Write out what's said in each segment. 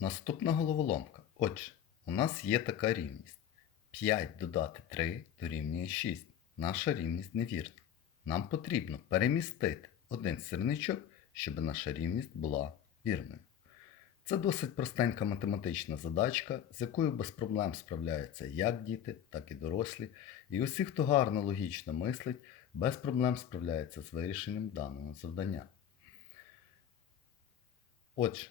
Наступна головоломка. Отже, у нас є така рівність. 5 додати 3 дорівнює 6. Наша рівність невірна. Нам потрібно перемістити один сірничок, щоб наша рівність була вірною. Це досить простенька математична задачка, з якою без проблем справляються як діти, так і дорослі. І усі, хто гарно логічно мислить, без проблем справляються з вирішенням даного завдання. Отже,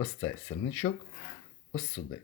ось цей сірничок ось сюди.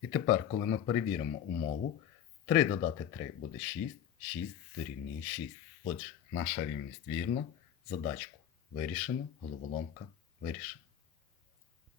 І тепер, коли ми перевіримо умову, 3 додати 3 буде 6, 6 дорівнює 6. Отже, наша рівність вірна, задачку вирішено, головоломка вирішена.